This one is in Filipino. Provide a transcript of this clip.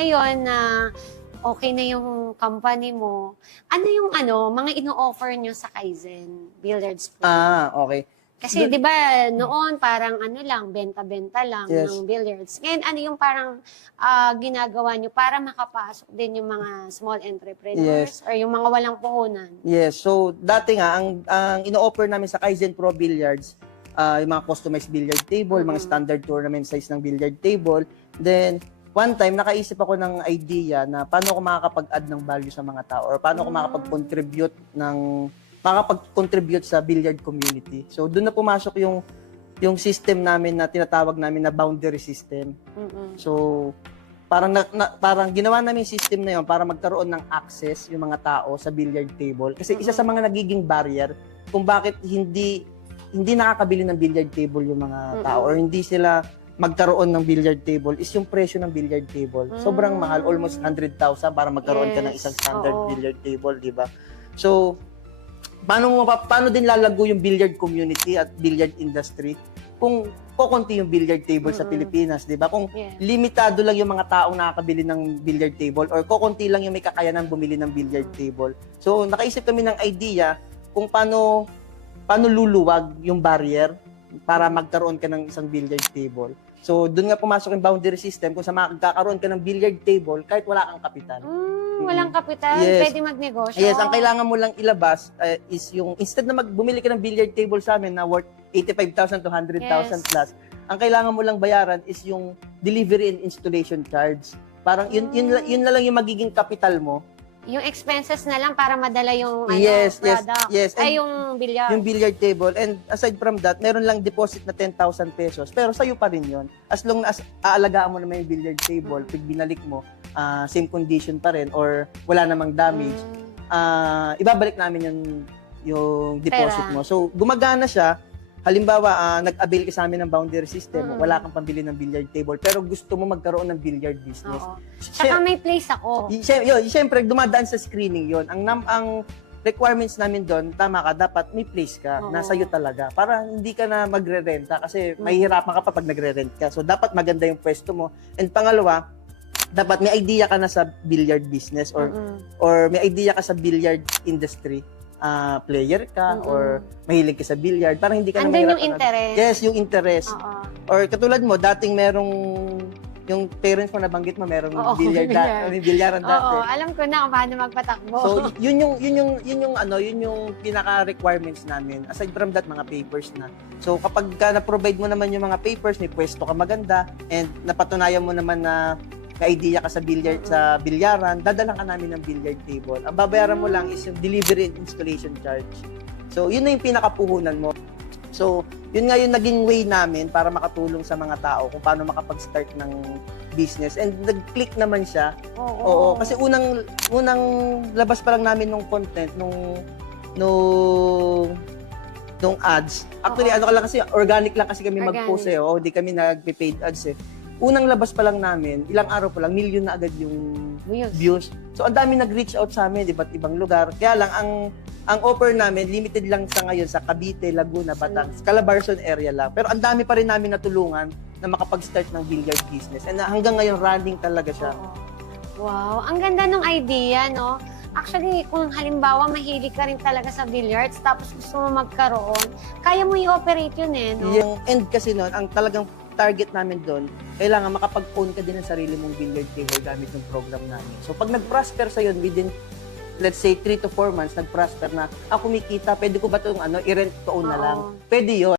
ngayon na okay na yung company mo, ano yung mga ino-offer nyo sa Kaizen Billiards po? Okay. Kasi 'di ba noon parang lang, benta-benta lang Yes. ng billiards. Ngayon ano yung parang ginagawa nyo para makapasok din yung mga small entrepreneurs or yung mga walang puhunan? Yes. So, dati nga, ang ino-offer namin sa Kaizen Pro Billiards, yung mga customized billiard table, mga standard tournament size ng billiard table. Then, one time, nakaisip ako ng idea na paano ako makakapag-add ng value sa mga tao or paano ako makakapag-contribute sa billiard community. So, doon na pumasok yung system namin na tinatawag namin na boundary system. So, parang ginawa namin yung system na yun para magkaroon ng access yung mga tao sa billiard table. Kasi isa sa mga nagiging barrier kung bakit hindi nakakabili ng billiard table yung mga tao or hindi sila magkaroon ng billiard table is yung presyo ng billiard table. Sobrang mahal, almost 100,000 para magkaroon ka ng isang standard billiard table, di ba? So, paano din lalago yung billiard community at billiard industry kung kokonti yung billiard table sa Pilipinas, di ba? Kung limitado lang yung mga taong nakakabili ng billiard table or kokonti lang yung may kakayanan bumili ng billiard table. So, nakaisip kami ng idea kung paano luluwag yung barrier para magkaroon ka ng isang billiard table. So, doon nga pumasok yung boundary system kung sa magkakaroon ka ng billiard table kahit wala kang kapital. Walang kapital, Yes. pwede magnegosyo. Yes, ang kailangan mo lang ilabas is yung, instead na bumili ka ng billiard table sa amin na worth 85,000 to 100,000 plus, ang kailangan mo lang bayaran is yung delivery and installation charge. Parang yun na lang yung magiging kapital mo. Yung expenses na lang para madala yung product. Yes. Ay, yung bilyar. Yung billiard table. And aside from that, meron lang deposit na 10,000 pesos. Pero sa'yo pa rin yun. As long as aalagaan mo naman yung billiard table, pag binalik mo, same condition pa rin or wala namang damage, ibabalik namin yung deposit mo. So, gumagana siya. Halimbawa, nag-avail ka sa amin ng boundary system, wala kang pambili ng billiard table, pero gusto mo magkaroon ng billiard business. Saka may place ako. Siyempre, dumadaan sa screening yon. Ang requirements namin doon, tama ka, dapat may place ka, nasa iyo talaga, para hindi ka na magre-renta kasi mahihirapan ka pa pag nagre-rent ka. So, dapat maganda yung pwesto mo. And pangalawa, dapat may idea ka na sa billiard business or may idea ka sa billiard industry. Player ka or mahilig ka sa billiard para hindi ka na andun mahirapan. yung interest. Yes, yung interest. Or katulad mo, dating merong yung parents mo nabanggit mo merong bilyaran dati. Oo, alam ko na kung paano magpatakbo. So, yun yung pinaka-requirements namin. Aside from that, mga papers na. So, kapag na-provide mo naman yung mga papers, may pwesto ka maganda, and napatunayan mo naman na may idea ka sa bilyaran, dadalan ka namin ng billiard table. Ang babayaran mo lang is yung delivery and installation charge. So, yun na yung pinakapuhunan mo. So, yun nga yung naging way namin para makatulong sa mga tao kung paano makapag-start ng business. And nag-click naman siya. Oo. Kasi unang labas pa lang namin nung content, nung ads. Actually, kasi, organic lang kasi kami mag-post di kami nag-paid ads Unang labas pa lang namin, ilang araw pa lang, million na agad yung views. So, ang dami nag-reach out sa amin, iba't ibang lugar. Kaya lang, ang offer namin, limited lang sa ngayon sa Cavite, Laguna, Batangas, Calabarzon area lang. Pero ang dami pa rin namin natulungan na makapag-start ng billiard business. And hanggang ngayon, running talaga siya. Wow, ang ganda ng idea, no? Actually, kung halimbawa mahilig ka rin talaga sa billiards, tapos gusto mo magkaroon, kaya mo i-operate yun no? Yung end kasi nun, ang talagang target namin doon, kailangan makapag-own ka din ng sarili mong billiard table gamit ng program namin. So, pag nag-prosper sa yun, within, let's say, 3 to 4 months, nag-prosper na, kumikita, pwede ko ba itong i-rent to own na lang? Pwede yun.